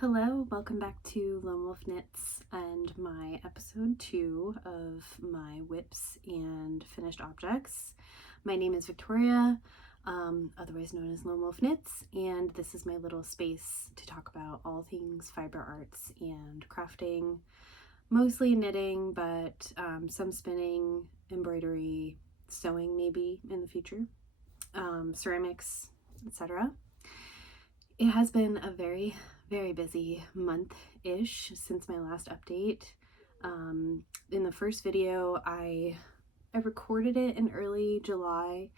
Hello, welcome back to Lone Wolf Knits and my episode 2 of my whips and finished objects. My name is Victoria, otherwise known as Lone Wolf Knits, and this is my little space to talk about all things fiber arts and crafting, mostly knitting, but some spinning, embroidery, sewing maybe in the future, ceramics, etc. It has been a very busy month-ish since my last update. In the first video, I recorded it in early July,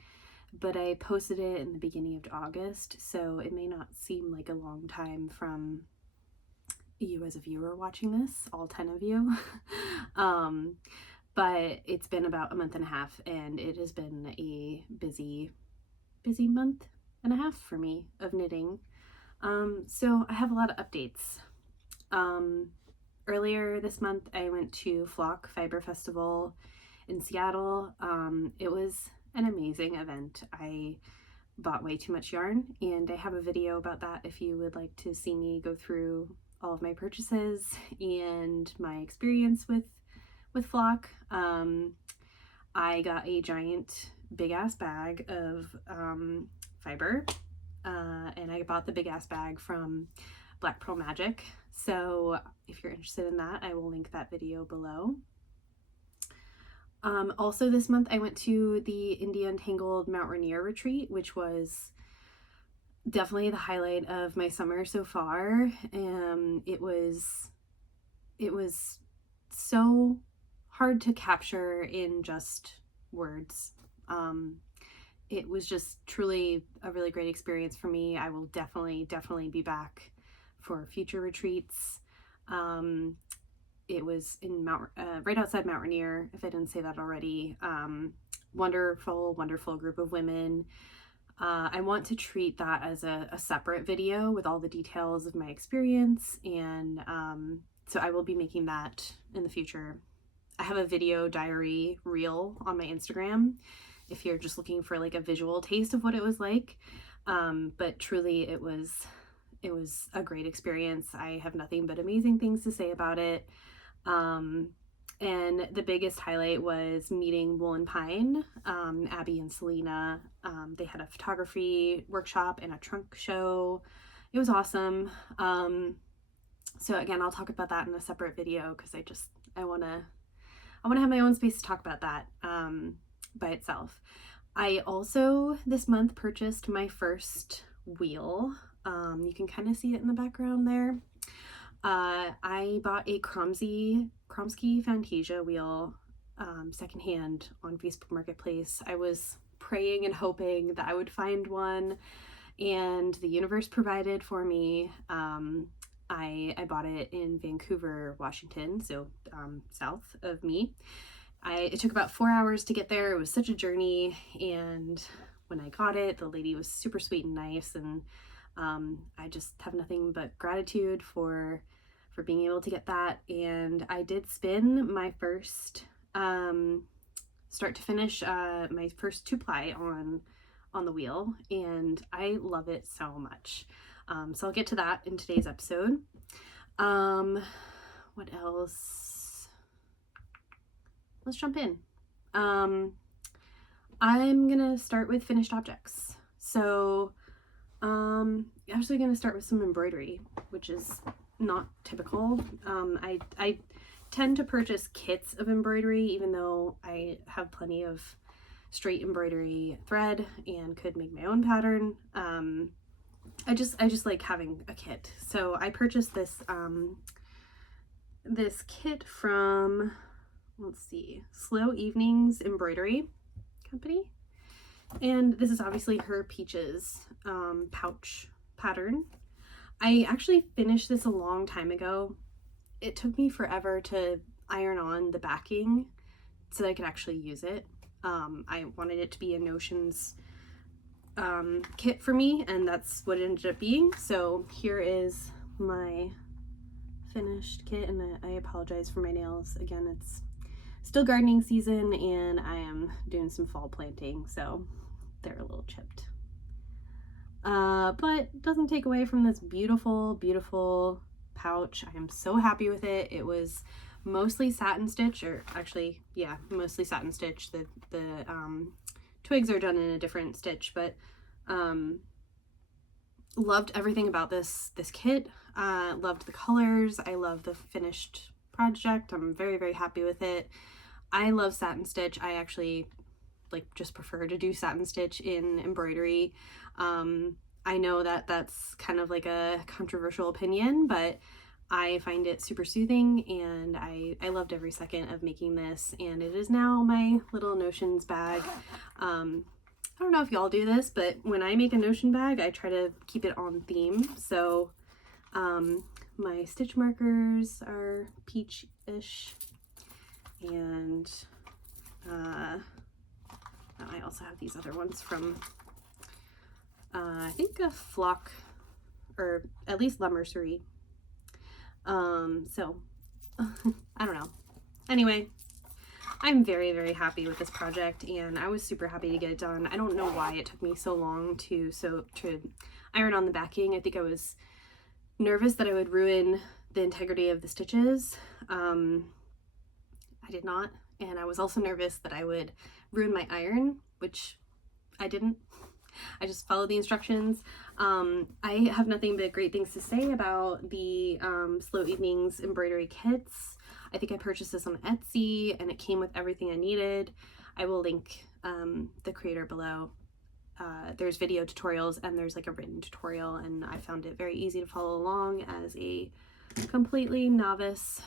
but I posted it in the beginning of August, so it may not seem like a long time from you as a viewer watching this, all 10 of you. But it's been about a month and a half, and it has been a busy month and a half for me of knitting. So I have a lot of updates. Earlier this month, I went to Flock Fiber Festival in Seattle. It was an amazing event. I bought way too much yarn, and I have a video about that if you would like to see me go through all of my purchases and my experience with Flock. I got a giant big ass bag of fiber. And I bought the big ass bag from Black Pearl Magic. So if you're interested in that, I will link that video below. Also this month I went to the India Untangled Mount Rainier retreat, which was definitely the highlight of my summer so far. It was so hard to capture in just words. It was just truly a really great experience for me. I will definitely be back for future retreats. It was in right outside Mount Rainier, if I didn't say that already. Wonderful group of women. I want to treat that as a separate video with all the details of my experience, and so I will be making that in the future. I have a video diary reel on my Instagram if you're just looking for like a visual taste of what it was like. But truly it was a great experience. I have nothing but amazing things to say about it. And the biggest highlight was meeting Wool and Pine, Abby and Selena. They had a photography workshop and a trunk show. It was awesome. So again, I'll talk about that in a separate video because I want to have my own space to talk about that by itself. I also this month purchased my first wheel. You can kind of see it in the background there. I bought a Kromsky Fantasia wheel secondhand on Facebook Marketplace. I was praying and hoping that I would find one, and the universe provided for me. I bought it in Vancouver, Washington, so south of me. It took about 4 hours to get there. It was such a journey, and when I got it, the lady was super sweet and nice, and I just have nothing but gratitude for being able to get that. And I did spin my first start to finish my first 2-ply on the wheel, and I love it so much. So I'll get to that in today's episode. What else? Let's jump in. I'm gonna start with finished objects. So I'm actually gonna start with some embroidery, which is not typical. I tend to purchase kits of embroidery, even though I have plenty of straight embroidery thread and could make my own pattern. I just like having a kit. So I purchased this this kit from, let's see, Slow Evenings Embroidery Company, and this is obviously her Peaches pouch pattern. I actually finished this a long time ago. It took me forever to iron on the backing so that I could actually use it. I wanted it to be a Notions kit for me, and that's what it ended up being. So here is my finished kit, and I apologize for my nails. Again, it's still gardening season and I am doing some fall planting, so they're a little chipped. But doesn't take away from this beautiful pouch. I am so happy with it. It was mostly satin stitch, or actually, yeah, mostly satin stitch. The twigs are done in a different stitch, but loved everything about this kit. Loved the colors. I love the finished project. I'm very, very happy with it. I love satin stitch. I actually just prefer to do satin stitch in embroidery. I know that that's kind of like a controversial opinion, but I find it super soothing, and I loved every second of making this, and it is now my little notions bag. I don't know if y'all do this, but when I make a notion bag, I try to keep it on theme. So my stitch markers are peach-ish, and I also have these other ones from I think a Flock, or at least La Mercerie. So I don't know. Anyway, I'm very, very happy with this project, and I was super happy to get it done. I don't know why it took me so long to iron on the backing. I think I was nervous that I would ruin the integrity of the stitches. I did not, and I was also nervous that I would ruin my iron, which I didn't. I just followed the instructions. I have nothing but great things to say about the Slow Evenings embroidery kits. I think I purchased this on Etsy, and it came with everything I needed. I will link the creator below. There's video tutorials, and there's like a written tutorial, and I found it very easy to follow along as a completely novice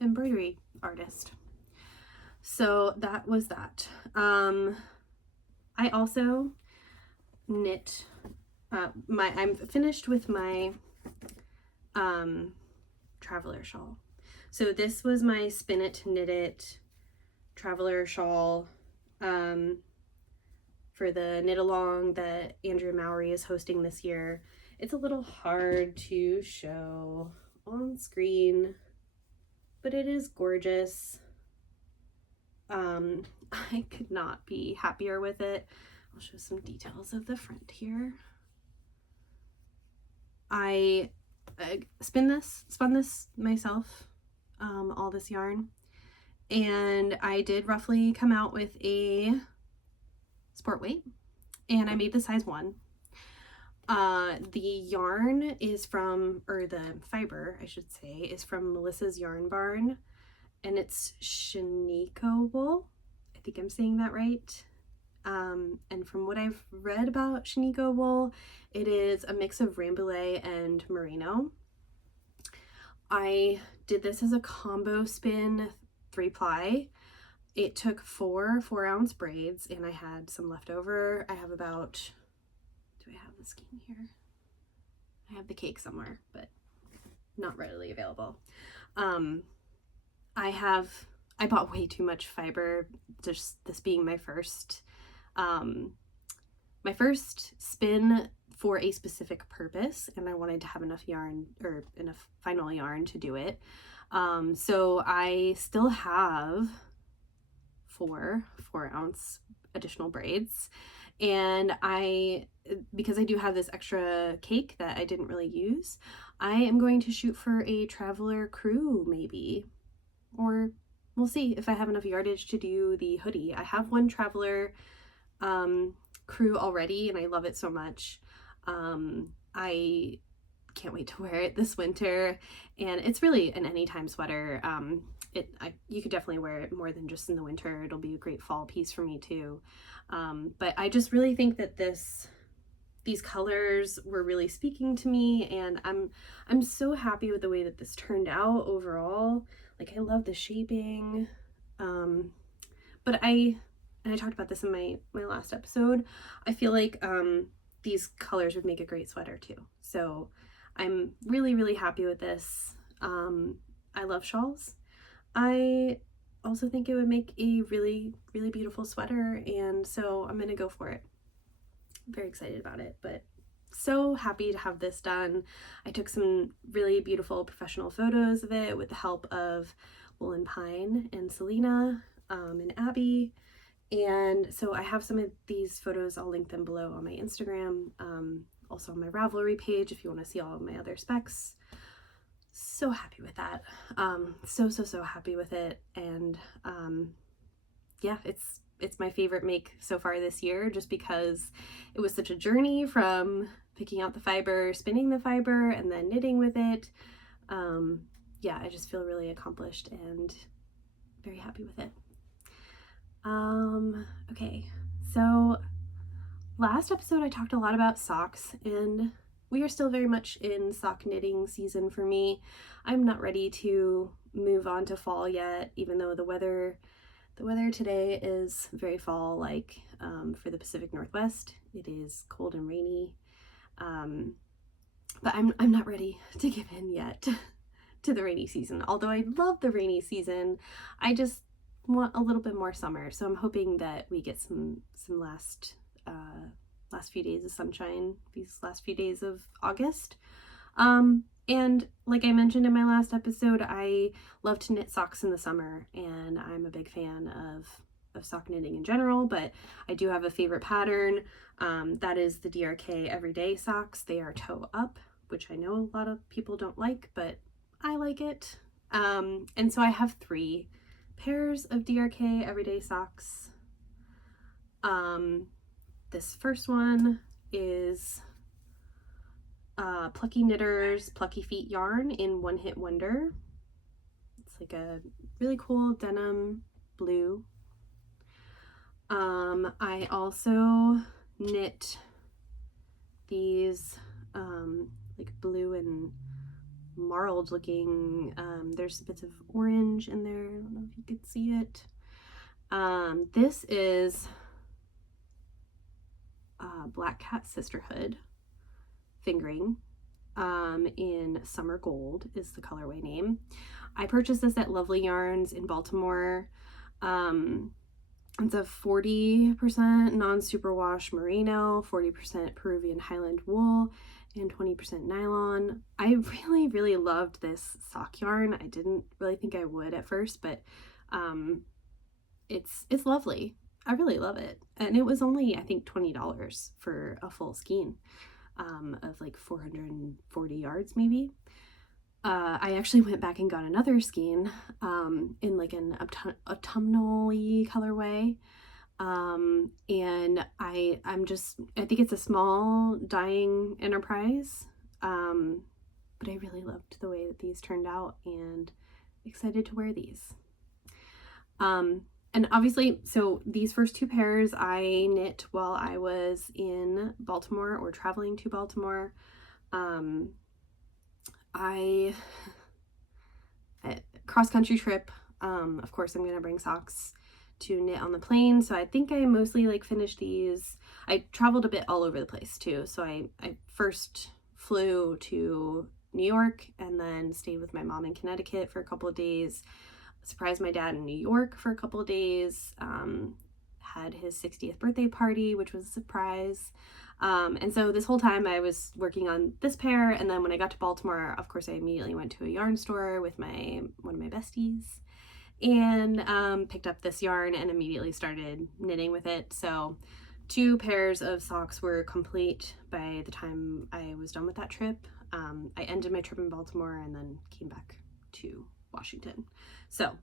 embroidery artist. So that was that. I also knit I'm finished with my traveler shawl. So this was my Spin It Knit It traveler shawl for the knit along that Andrea Mowry is hosting this year. It's a little hard to show on screen, but it is gorgeous. I could not be happier with it. I'll show some details of the front here. I spun this myself, all this yarn, and I did roughly come out with a sport weight, and I made the size 1. The yarn is from, or the fiber I should say, is from Melissa's Yarn Barn, and it's Shawls wool. I think I'm saying that right. And from what I've read about Shawls wool, it is a mix of Rambouillet and Merino. I did this as a combo spin 3-ply. It took 4 4-ounce braids, and I had some left over. I have about, do I have the skein here? I have the cake somewhere, but not readily available. I bought way too much fiber, just this being my first spin for a specific purpose, and I wanted to have enough yarn, or enough final yarn to do it. So I still have 4 4-ounce additional braids, and because I do have this extra cake that I didn't really use, I am going to shoot for a traveler crew maybe, or we'll see if I have enough yardage to do the hoodie. I have one traveler crew already, and I love it so much. I can't wait to wear it this winter, and it's really an anytime sweater. You could definitely wear it more than just in the winter. It'll be a great fall piece for me too. But I just really think that these colors were really speaking to me, and I'm so happy with the way that this turned out overall. Like, I love the shaping, but I talked about this in my last episode. I feel like these colors would make a great sweater too. So I'm really, really happy with this. I love shawls. I also think it would make a really, really beautiful sweater, and so I'm gonna go for it. I'm very excited about it, but so happy to have this done. I took some really beautiful professional photos of it with the help of Wool and Pine and Selena and Abby. And so I have some of these photos. I'll link them below on my Instagram, also on my Ravelry page if you want to see all of my other specs. so happy with that. So happy with it. And yeah, it's my favorite make so far this year, just because it was such a journey from picking out the fiber, spinning the fiber, and then knitting with it. Yeah, I just feel really accomplished and very happy with it. Okay, so last episode I talked a lot about socks, and we are still very much in sock knitting season for me. I'm not ready to move on to fall yet, even though the weather today is very fall-like. For the Pacific Northwest, it is cold and rainy. But I'm not ready to give in yet to the rainy season. Although I love the rainy season, I just want a little bit more summer. So I'm hoping that we get some last few days of sunshine, these last few days of August. And like I mentioned in my last episode, I love to knit socks in the summer, and I'm a big fan of sock knitting in general, but I do have a favorite pattern. That is the DRK Everyday Socks. They are toe up, which I know a lot of people don't like, but I like it. And so I have 3 pairs of DRK Everyday Socks. This first one is Plucky Knitter's Plucky Feet yarn in One Hit Wonder. It's like a really cool denim blue. I also knit these like blue and marled looking, there's bits of orange in there, I don't know if you could see it. This is Black Cat Sisterhood fingering in Summer Gold is the colorway name. I purchased this at Lovely Yarns in Baltimore. It's a 40% non-superwash merino, 40% Peruvian Highland wool, and 20% nylon. I really loved this sock yarn. I didn't really think I would at first, but it's lovely. I really love it. And it was only, I think, $20 for a full skein of like 440 yards maybe. I actually went back and got another skein in like an autumnal-y colorway. And I think it's a small dyeing enterprise. But I really loved the way that these turned out and excited to wear these. And obviously, so these first 2 pairs I knit while I was in Baltimore or traveling to Baltimore. Cross-country trip, of course I'm gonna bring socks to knit on the plane, so I think I mostly like finished these. I traveled a bit all over the place too, so I first flew to New York and then stayed with my mom in Connecticut for a couple of days, surprised my dad in New York for a couple of days, had his 60th birthday party, which was a surprise. And so this whole time I was working on this pair, and then when I got to Baltimore, of course I immediately went to a yarn store with one of my besties and picked up this yarn and immediately started knitting with it. So 2 pairs of socks were complete by the time I was done with that trip. I ended my trip in Baltimore and then came back to Washington. So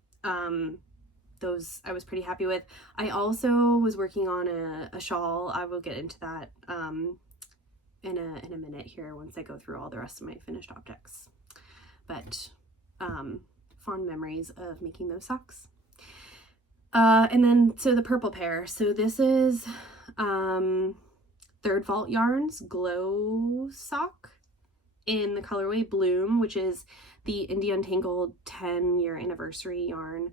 those I was pretty happy with. I also was working on a shawl. I will get into that in a minute here once I go through all the rest of my finished objects. But fond memories of making those socks. And then so the purple pair. So this is Third Vault Yarns Glow Sock in the colorway Bloom, which is the Indie Untangled 10-year anniversary yarn.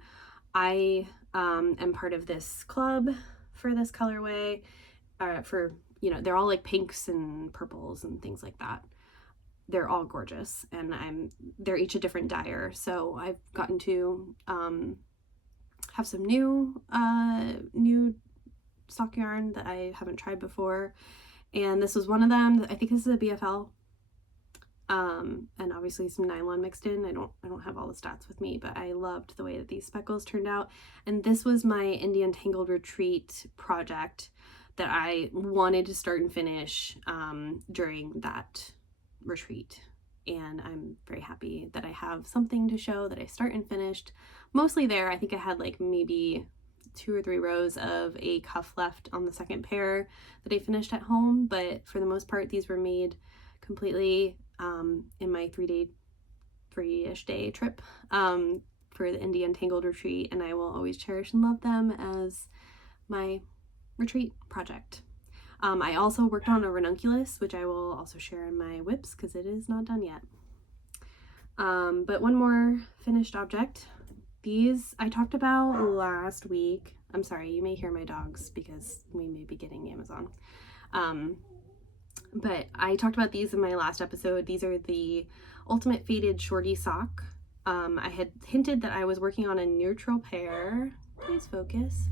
I am part of this club for this colorway, for, you know, they're all like pinks and purples and things like that. They're all gorgeous, and they're each a different dyer. So I've gotten to have some new sock yarn that I haven't tried before, and this was one of them. I think this is a BFL. And obviously some nylon mixed in. I don't have all the stats with me, but I loved the way that these speckles turned out. And this was my Indie Untangled retreat project that I wanted to start and finish during that retreat. and I'm very happy that I have something to show that I start and finished. Mostly there. I think I had like maybe 2 or 3 rows of a cuff left on the second pair that I finished at home, but for the most part these were made completely in my 3-ish day trip for the Indian Tangled Retreat, and I will always cherish and love them as my retreat project. I also worked on a ranunculus, which I will also share in my whips because it is not done yet. But one more finished object. These I talked about last week. I'm sorry, you may hear my dogs because we may be getting Amazon. But I talked about these in my last episode. These are the Ultimate Faded Shorty Sock. I had hinted that I was working on a neutral pair. Please focus.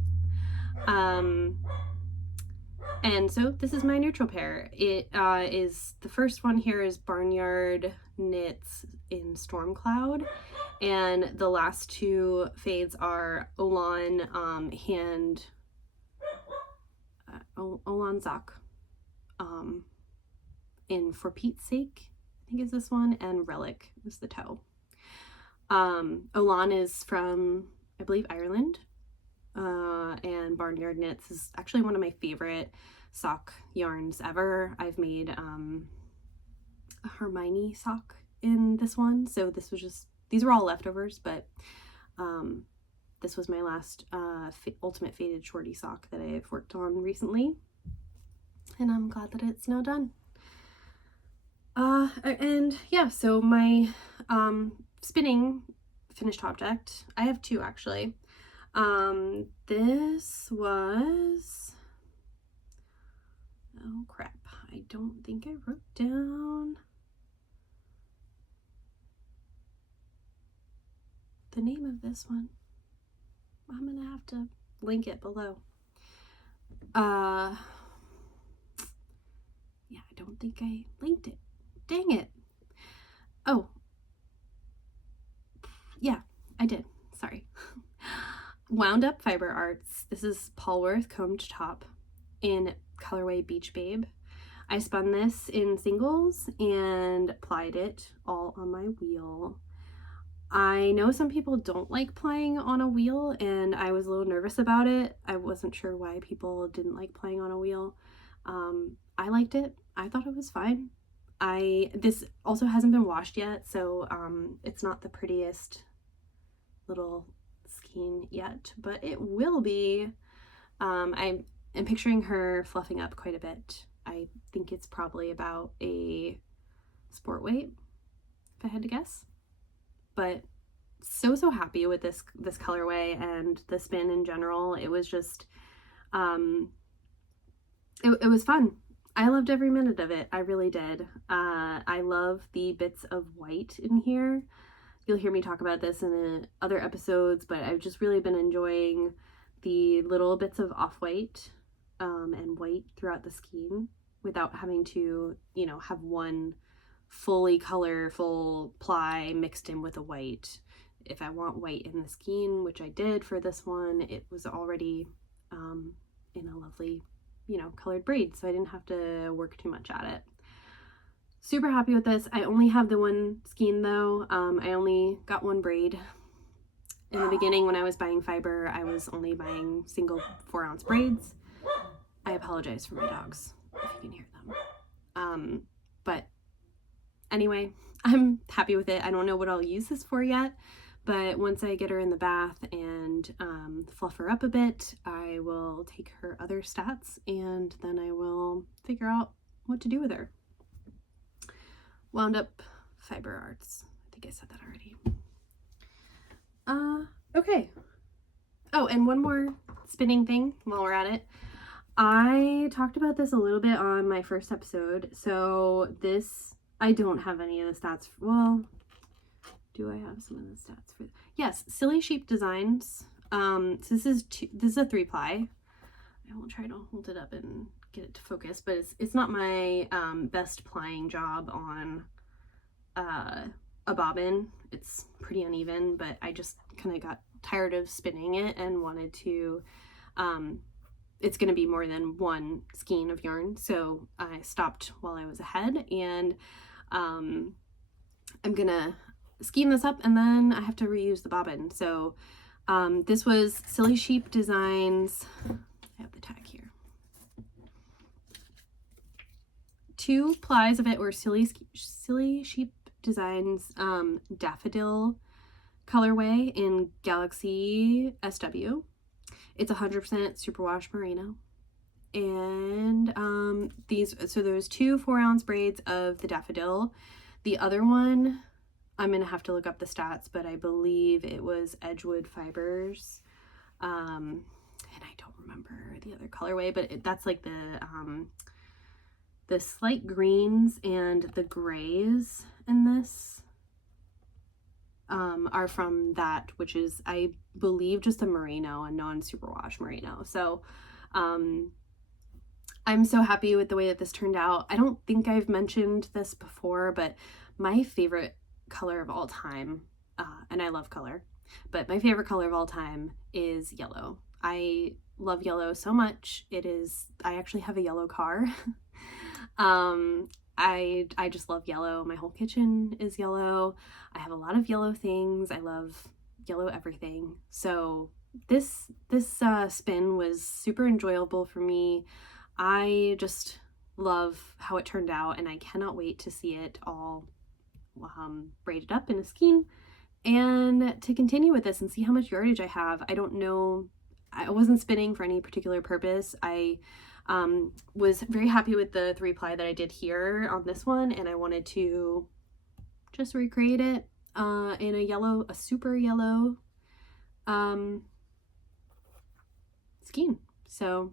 And so this is my neutral pair. It is, the first one here is Barnyard Knits in Storm Cloud, and the last 2 fades are Olan Olan Zak in For Pete's Sake, I think is this one, and Relic is the toe. Olan is from, I believe, Ireland. And Barnyard Knits is actually one of my favorite sock yarns ever. I've made a Hermione sock in this one, so this was just, these were all leftovers, but this was my last Ultimate Faded Shorty sock that I've worked on recently, and I'm glad that it's now done. And yeah, so my spinning finished object, I have 2 actually. This was, oh crap, I don't think I wrote down the name of this one. I'm gonna have to link it below. Yeah, I don't think I linked it. Dang it. Oh, yeah, I did. Sorry. Wound Up Fiber Arts. This is Polworth combed top in colorway Beach Babe. I spun this in singles and applied it all on my wheel. I know some people don't like playing on a wheel, and I was a little nervous about it. I wasn't sure why people didn't like playing on a wheel. I liked it. I thought it was fine. This also hasn't been washed yet, so it's not the prettiest little skein yet, but it will be. I am picturing her fluffing up quite a bit. I think it's probably about a sport weight, if I had to guess. But so happy with this colorway and the spin in general. It was just it was fun. I loved every minute of it. I really did. I love the bits of white in here. You'll hear me talk about this in other episodes, but I've just really been enjoying the little bits of off-white and white throughout the skein without having to, you know, have one fully colorful ply mixed in with a white. If I want white in the skein, which I did for this one, it was already in a lovely, you know, colored braid, so I didn't have to work too much at it. Super happy with this. I only have the one skein though. I only got one braid. In the beginning when I was buying fiber, I was only buying single 4-ounce braids. I apologize for my dogs if you can hear them. But anyway, I'm happy with it. I don't know what I'll use this for yet, but once I get her in the bath and fluff her up a bit, I will take her other stats and then I will figure out what to do with her. Wound Up Fiber Arts. I think I said that already. Okay. Oh, and one more spinning thing while we're at it. I talked about this a little bit on my first episode. So this, I don't have any of the stats. Well, do I have some of the stats for? Yes, Silly Sheep Designs. So this is a 3-ply. I will try to hold it up and get it to focus, but it's not my best plying job on a bobbin. It's pretty uneven, but I just kind of got tired of spinning it and wanted to it's going to be more than one skein of yarn, so I stopped while I was ahead, and I'm gonna skein this up and then I have to reuse the bobbin. So this was Silly Sheep Designs. I have the tag here. 2 plies of it were Silly Sheep Designs Daffodil colorway in Galaxy SW. It's 100% superwash merino. And so there's 2 4-ounce braids of the daffodil. The other one, I'm gonna have to look up the stats, but I believe it was Edgewood fibers. And I don't remember the other colorway, but that's like the slight greens and the grays in this are from that, which is, I believe, just a merino, a non-superwash merino. So I'm so happy with the way that this turned out. I don't think I've mentioned this before, but my favorite color of all time, and I love color, but my favorite color of all time is yellow. I love yellow so much. I actually have a yellow car. I just love yellow. My whole kitchen is yellow. I have a lot of yellow things. I love yellow everything. So this spin was super enjoyable for me. I just love how it turned out, and I cannot wait to see it all braided up in a skein and to continue with this and see how much yardage I have. I don't know. I wasn't spinning for any particular purpose. I was very happy with the 3-ply that I did here on this one, and I wanted to just recreate it in a super yellow skein. So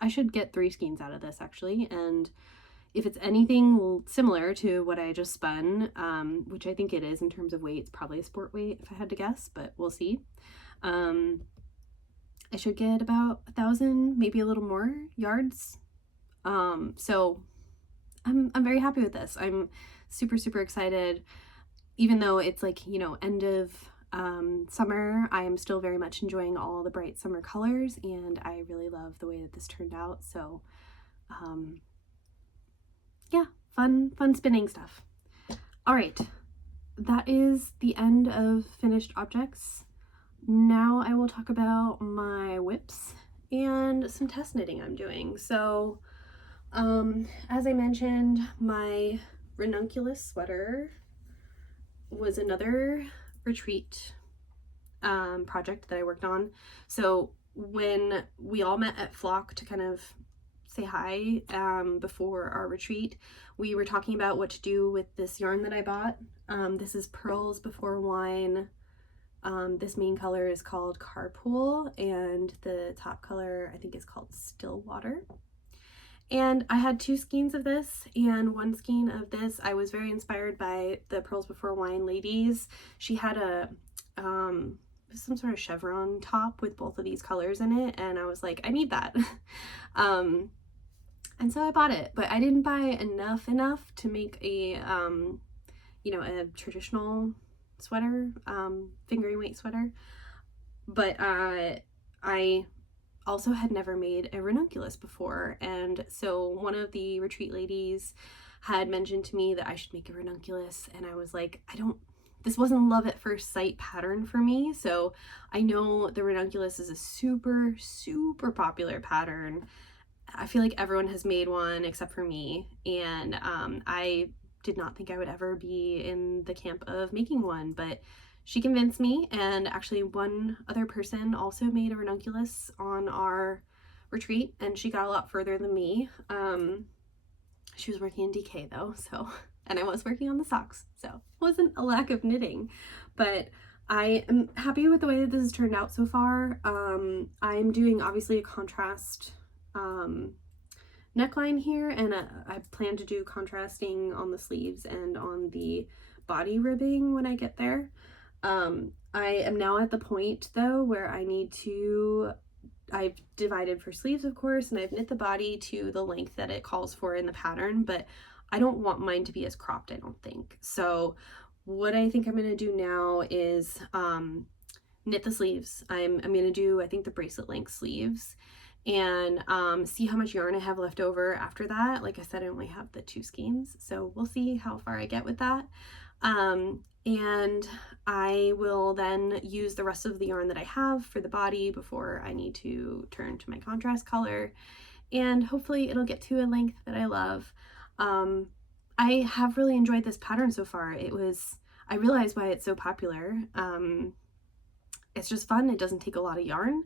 I should get 3 skeins out of this actually, and if it's anything similar to what I just spun, which I think it is in terms of weight, it's probably a sport weight if I had to guess, but we'll see. I should get about 1,000, maybe a little more yards. So I'm very happy with this. I'm super excited. Even though it's like, you know, end of summer, I am still very much enjoying all the bright summer colors, and I really love the way that this turned out. So yeah, fun spinning stuff. All right, that is the end of finished objects. Now I will talk about my whips and some test knitting I'm doing. So as I mentioned, my ranunculus sweater was another retreat project that I worked on. So when we all met at Flock to kind of say hi before our retreat, we were talking about what to do with this yarn that I bought. This is Pearls Before Wine. This main color is called Carpool, and the top color I think is called Stillwater. And I had 2 skeins of this and 1 skein of this. I was very inspired by the Pearls Before Wine ladies. She had a some sort of chevron top with both of these colors in it, and I was like, I need that. And so I bought it, but I didn't buy enough to make a you know, a traditional sweater, fingering weight sweater. But I also had never made a ranunculus before, and so one of the retreat ladies had mentioned to me that I should make a ranunculus, and I was like, this wasn't love at first sight pattern for me. So I know the ranunculus is a super popular pattern. I feel like everyone has made one except for me, and I did not think I would ever be in the camp of making one, but she convinced me, and actually one other person also made a ranunculus on our retreat, and she got a lot further than me. She was working in DK though, so, and I was working on the socks, so it wasn't a lack of knitting, but I am happy with the way that this has turned out so far. I'm doing obviously a contrast neckline here, and I plan to do contrasting on the sleeves and on the body ribbing when I get there. I am now at the point though where I've divided for sleeves, of course, and I've knit the body to the length that it calls for in the pattern, but I don't want mine to be as cropped, I don't think. So what I think I'm going to do now is knit the sleeves. I'm going to do, I think, the bracelet length sleeves, and see how much yarn I have left over after that. Like I said, I only have the 2 skeins, so we'll see how far I get with that. And I will then use the rest of the yarn that I have for the body before I need to turn to my contrast color, and hopefully it'll get to a length that I love. I have really enjoyed this pattern so far. I realize why it's so popular. It's just fun. It doesn't take a lot of yarn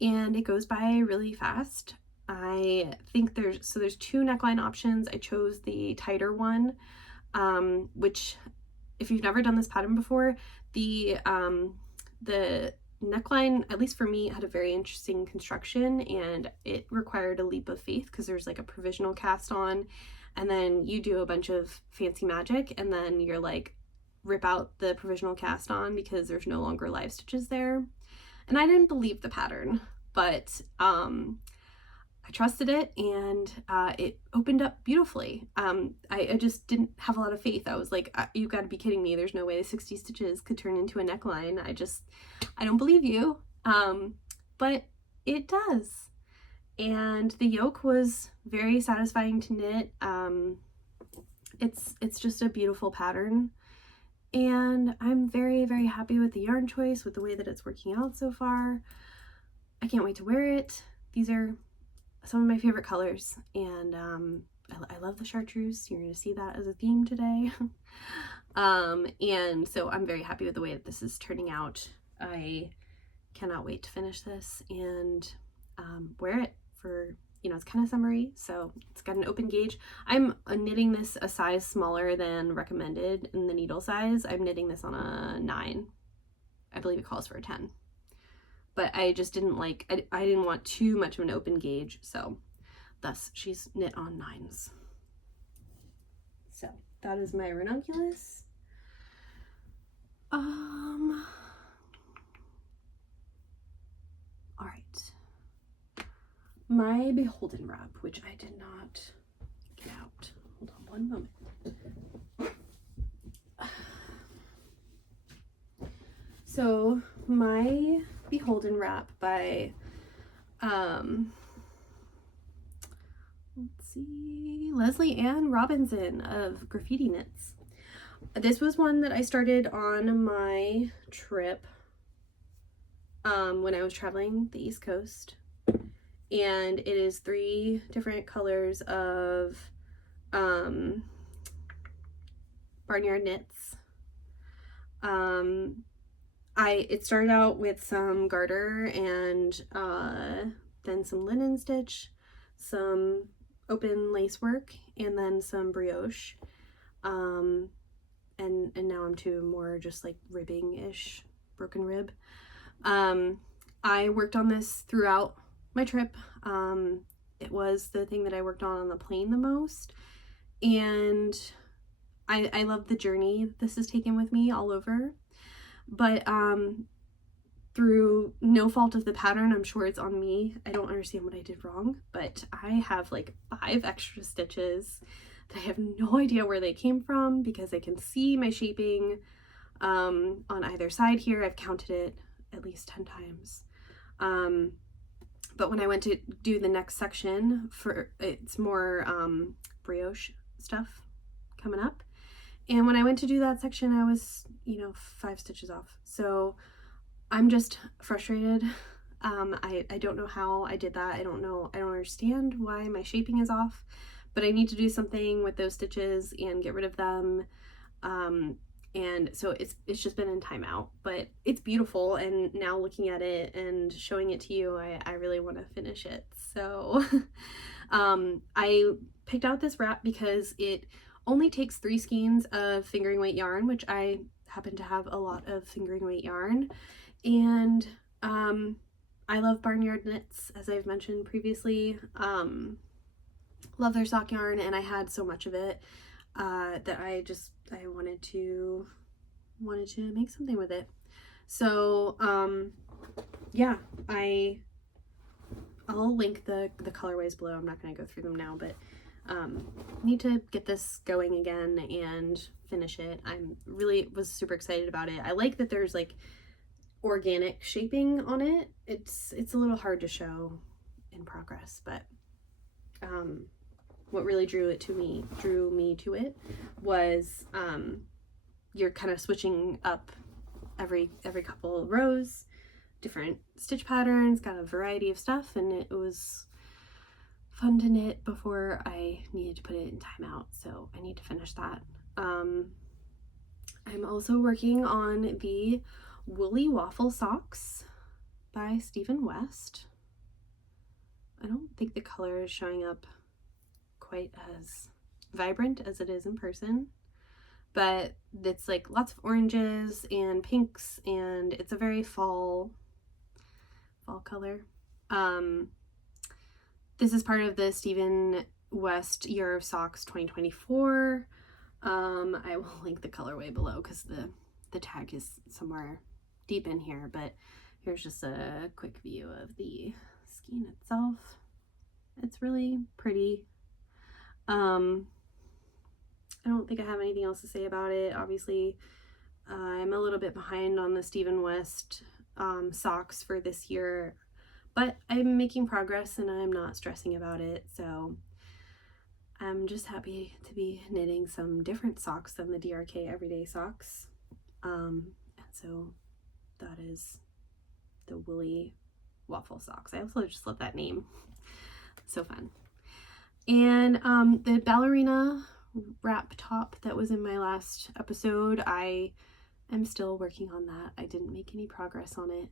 and it goes by really fast. I think there's two neckline options. I chose the tighter one, which if you've never done this pattern before, the neckline, at least for me, had a very interesting construction, and it required a leap of faith because there's like a provisional cast on, and then you do a bunch of fancy magic, and then you're like, rip out the provisional cast on because there's no longer live stitches there. And I didn't believe the pattern, but I trusted it, and it opened up beautifully. I just didn't have a lot of faith. I was like, you got to be kidding me. There's no way the 60 stitches could turn into a neckline. I don't believe you. But it does. And the yoke was very satisfying to knit. It's just a beautiful pattern. And I'm very, very happy with the yarn choice, with the way that it's working out so far. I can't wait to wear it. These are some of my favorite colors, and I love the chartreuse. You're going to see that as a theme today. And so I'm very happy with the way that this is turning out. I cannot wait to finish this and wear it for, it's kind of summery, so it's got an open gauge. I'm knitting this a size smaller than recommended in the needle size. I'm knitting this on a 9. I believe it calls for a 10. But I just didn't I didn't want too much of an open gauge, so thus she's knit on 9s. So that is my ranunculus. All right. My beholden wrap, which I did not get out. Hold on one moment. So my beholden wrap by let's see, Leslie Ann Robinson of Graffiti Knits. This was one that I started on my trip when I was traveling the East Coast, and it is 3 different colors of barnyard knits. It started out with some garter and then some linen stitch, some open lace work, and then some brioche. And now I'm to more just like ribbing-ish, broken rib. I worked on this throughout my trip. It was the thing that I worked on the plane the most, and I love the journey this has taken with me all over. But through no fault of the pattern, I'm sure it's on me. I don't understand what I did wrong, but I have like 5 extra stitches that I have no idea where they came from, because I can see my shaping on either side here. I've counted it at least 10 times. But when I went to do the next section, it's more brioche stuff coming up. And when I went to do that section, I was, 5 stitches off. So I'm just frustrated. I don't know how I did that. I don't understand why my shaping is off, but I need to do something with those stitches and get rid of them. And so it's just been in timeout, but it's beautiful. And now looking at it and showing it to you, I really want to finish it. So I picked out this wrap because it only takes 3 skeins of fingering weight yarn, which I happen to have a lot of fingering weight yarn. And I love Barnyard Knits, as I've mentioned previously. Love their sock yarn, and I had so much of it that I wanted to make something with it. So yeah, I'll link the colorways below. I'm not going to go through them now, but need to get this going again and finish it. Was super excited about it. I like that there's like organic shaping on it. It's a little hard to show in progress, but what really drew me to it was you're kind of switching up every couple of rows, different stitch patterns, got a variety of stuff, and it was fun to knit before I needed to put it in timeout, so I need to finish that. I'm also working on the Woolly Waffle Socks by Stephen West. I don't think the color is showing up quite as vibrant as it is in person, but it's like lots of oranges and pinks, and it's a very fall color. This is part of the Stephen West Year of Socks 2024. I will link the colorway below because the tag is somewhere deep in here, but here's just a quick view of the skein itself. It's really pretty. I don't think I have anything else to say about it. Obviously, I'm a little bit behind on the Stephen West socks for this year, but I'm making progress and I'm not stressing about it, so I'm just happy to be knitting some different socks than the DRK Everyday Socks. And so that is the Woolly Waffle Socks. I also just love that name. So fun. And the ballerina wrap top that was in my last episode, I am still working on that. I didn't make any progress on it,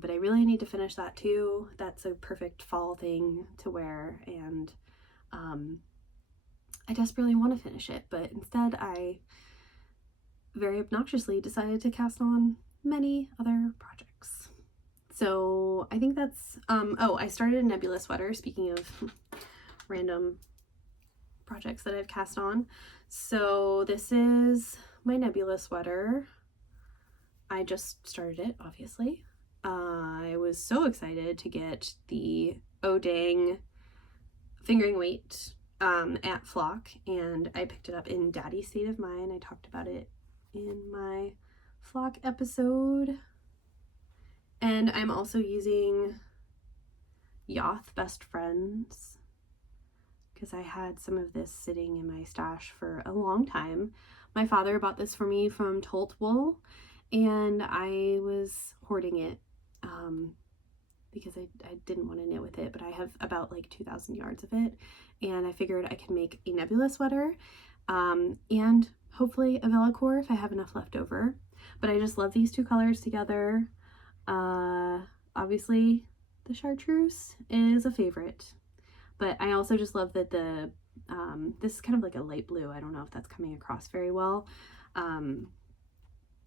but I really need to finish that too. That's a perfect fall thing to wear, and I desperately want to finish it, but instead I very obnoxiously decided to cast on many other projects. So I think that's, oh, I started a nebula sweater, speaking of random projects that I've cast on. So this is my nebula sweater. I just started it, obviously. I was so excited to get the Oh Dang fingering weight at Flock, and I picked it up in Daddy's State of Mind. I talked about it in my Flock episode. And I'm also using Yoth Best Friends because I had some of this sitting in my stash for a long time. My father bought this for me from Tolt Wool, and I was hoarding it because I didn't want to knit with it, but I have about like 2,000 yards of it, and I figured I could make a nebula sweater and hopefully a Velour if I have enough left over. But I just love these two colors together. Obviously the chartreuse is a favorite, but I also just love that the this is kind of like a light blue. I don't know if that's coming across very well, and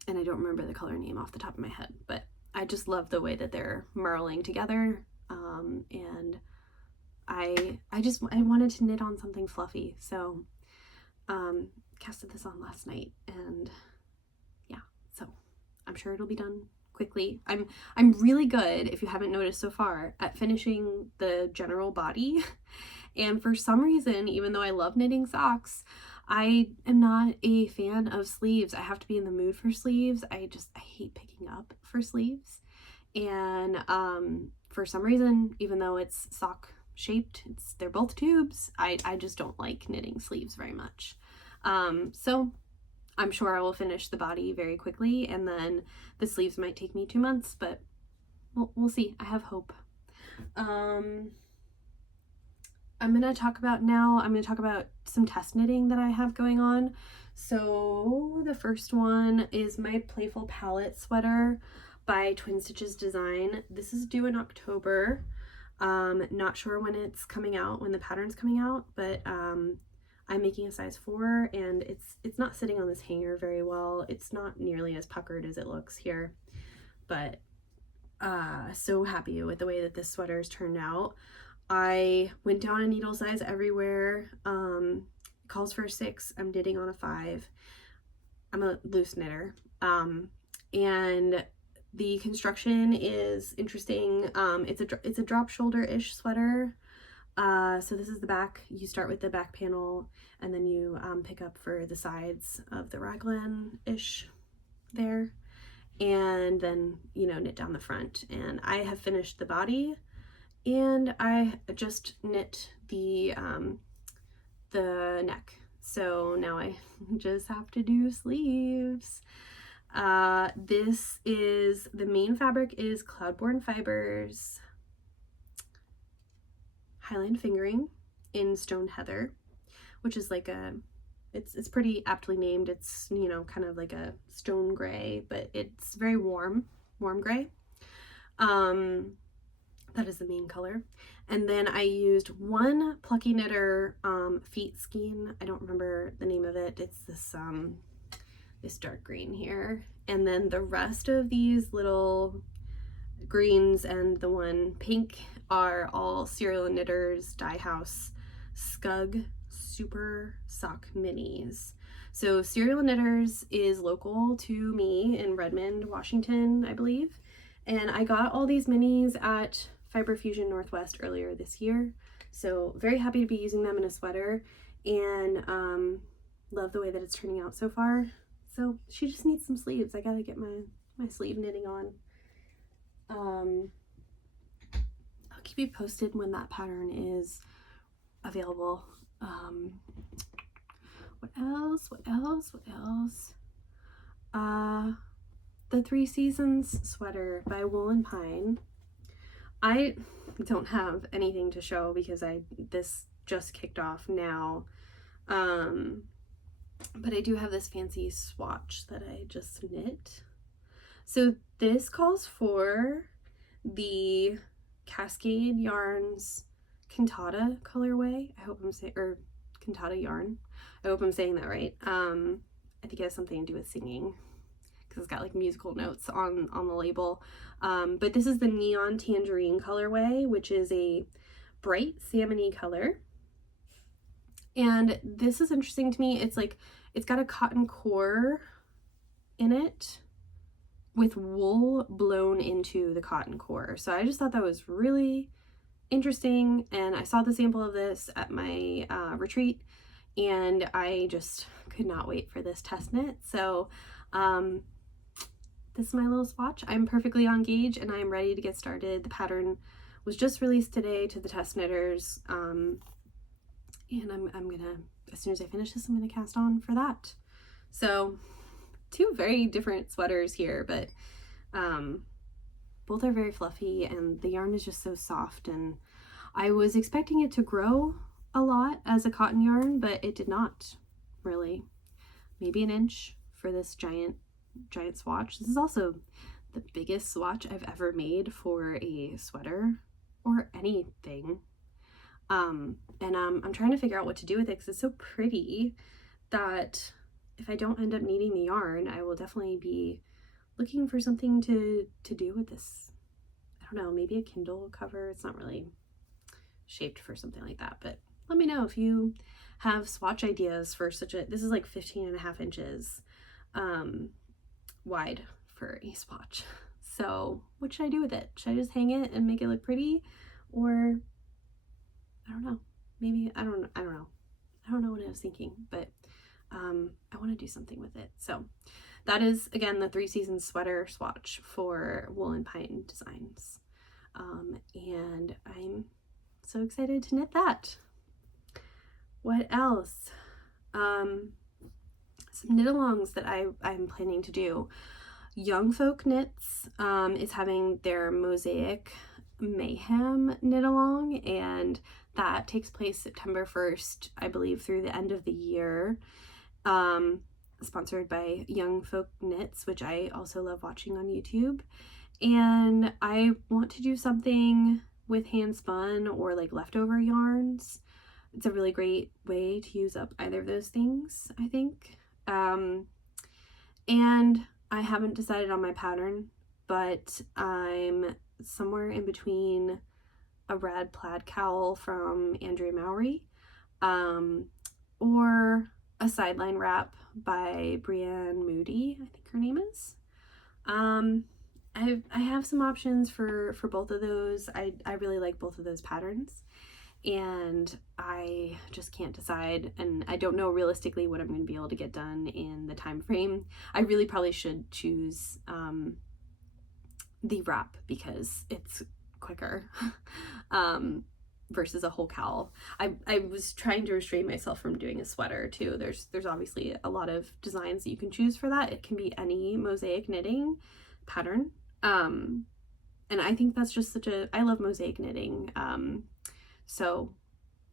I don't remember the color name off the top of my head, but I just love the way that they're merling together, and I wanted to knit on something fluffy, so casted this on last night, and yeah, so I'm sure it'll be done quickly. I'm really good, if you haven't noticed so far, at finishing the general body, and for some reason, even though I love knitting socks, I am not a fan of sleeves. I have to be in the mood for sleeves. I hate picking up for sleeves, and for some reason, even though it's sock shaped, they're both tubes, I just don't like knitting sleeves very much. So I'm sure I will finish the body very quickly, and then the sleeves might take me 2 months, but we'll see. I have hope. I'm going to talk about some test knitting that I have going on. So the first one is my Playful Palette sweater by Twin Stitches Design. This is due in October. Not sure when it's coming out, when the pattern's coming out, but I'm making a size 4, and it's not sitting on this hanger very well. It's not nearly as puckered as it looks here, but so happy with the way that this sweater's turned out. I went down a needle size everywhere. It calls for a 6. I'm knitting on a 5. I'm a loose knitter, and the construction is interesting. It's a drop shoulder-ish sweater. So this is the back. You start with the back panel, and then you pick up for the sides of the raglan-ish there, and then, you know, knit down the front. And I have finished the body, and I just knit the neck. So now I just have to do sleeves. This is, the main fabric is Cloudborne Fibers Highland Fingering in Stone Heather, which is like a, it's pretty aptly named. It's, you know, kind of like a stone gray, but it's very warm gray. That is the main color. And then I used one Plucky Knitter feet skein. I don't remember the name of it. It's this dark green here. And then the rest of these little greens and the one pink are all Serial Knitters Dye House Scug Super Sock Minis. So Serial Knitters is local to me in Redmond, Washington, I believe. And I got all these minis at Fiber Fusion Northwest earlier this year. So very happy to be using them in a sweater, and love the way that it's turning out so far. So she just needs some sleeves. I gotta get my sleeve knitting on. I'll keep you posted when that pattern is available. What else? The 3 Seasons sweater by Wool and Pine. I don't have anything to show because this just kicked off now. But I do have this fancy swatch that I just knit. So this calls for the Cascade Yarns Cantata colorway. I hope I'm saying, or Cantata yarn. I hope I'm saying that right. I think it has something to do with singing, because it's got like musical notes on the label. But this is the Neon Tangerine colorway, which is a bright salmony color. And this is interesting to me. It's like, it's got a cotton core in it with wool blown into the cotton core. So I just thought that was really interesting. And I saw the sample of this at my retreat, and I just could not wait for this test knit. So this is my little swatch. I'm perfectly on gauge and I'm ready to get started. The pattern was just released today to the test knitters. And I'm gonna, as soon as I finish this, I'm gonna cast on for that. So 2 very different sweaters here, but both are very fluffy, and the yarn is just so soft, and I was expecting it to grow a lot as a cotton yarn, but it did not really. Maybe an inch for this giant swatch. This is also the biggest swatch I've ever made for a sweater or anything. And I'm trying to figure out what to do with it because it's so pretty that if I don't end up needing the yarn, I will definitely be looking for something to do with this. I don't know, maybe a Kindle cover. It's not really shaped for something like that, but let me know if you have swatch ideas for such a, this is like 15.5 inches wide for a swatch. So what should I do with it? Should I just hang it and make it look pretty, or I don't know, maybe, I don't know. I don't know what I was thinking, but I want to do something with it. So that is, again, the 3 Seasons sweater swatch for Wool and Pine Designs. And I'm so excited to knit that. What else? Some knit-alongs that I'm planning to do. Young Folk Knits is having their Mosaic Mayhem knit-along, and that takes place September 1st, I believe, through the end of the year. Sponsored by Young Folk Knits, which I also love watching on YouTube. And I want to do something with hand spun or like leftover yarns. It's a really great way to use up either of those things, I think. And I haven't decided on my pattern, but I'm somewhere in between a rad plaid cowl from Andrea Mowry, or a sideline wrap by Brienne Moody, I think her name is. I have some options for both of those. I really like both of those patterns, and I just can't decide, and I don't know realistically what I'm going to be able to get done in the time frame. I really probably should choose the wrap because it's quicker. versus a whole cowl. I was trying to restrain myself from doing a sweater too. There's obviously a lot of designs that you can choose for that. It can be any mosaic knitting pattern. And I think that's just I love mosaic knitting. So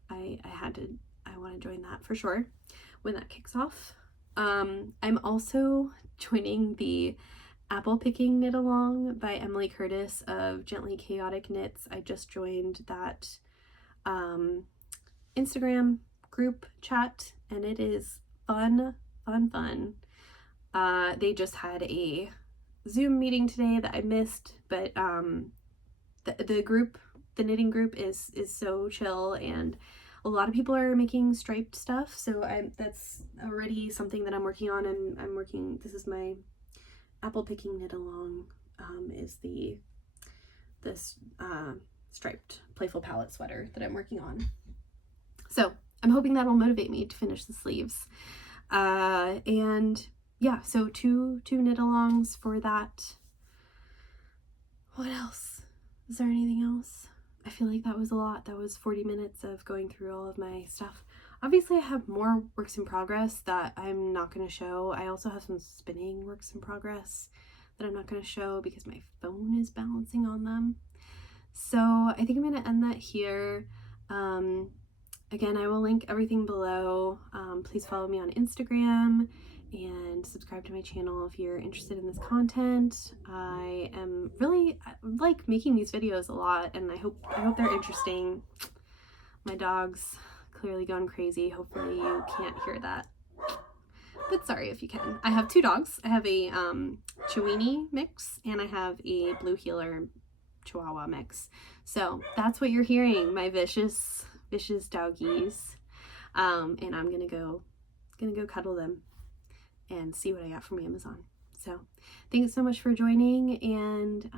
I want to join that for sure when that kicks off. I'm also joining the Apple Picking Knit Along by Emily Curtis of Gently Chaotic Knits. I just joined that Instagram group chat, and it is fun. They just had a Zoom meeting today that I missed, but the knitting group is so chill, and a lot of people are making striped stuff, so that's already something that I'm working on, and this is my Apple Picking Knit Along, is this striped playful palette sweater that I'm working on. So I'm hoping that'll motivate me to finish the sleeves. And yeah, so two knit alongs for that. What else? Is there anything else? I feel like that was a lot. That was 40 minutes of going through all of my stuff. Obviously, I have more works in progress that I'm not going to show. I also have some spinning works in progress that I'm not going to show because my phone is balancing on them. So I think I'm going to end that here. Again, I will link everything below. Please follow me on Instagram and subscribe to my channel if you're interested in this content. I like making these videos a lot, and I hope they're interesting. My dog's clearly gone crazy. Hopefully you can't hear that, but sorry if you can. I have two dogs. I have a Chiweenie mix, and I have a Blue Heeler Chihuahua mix. So that's what you're hearing, my vicious doggies. And I'm gonna go cuddle them and see what I got from Amazon. So thanks so much for joining, and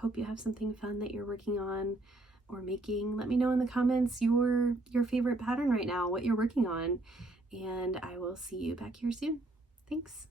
hope you have something fun that you're working on or making. Let me know in the comments your favorite pattern right now, what you're working on, and I will see you back here soon. Thanks.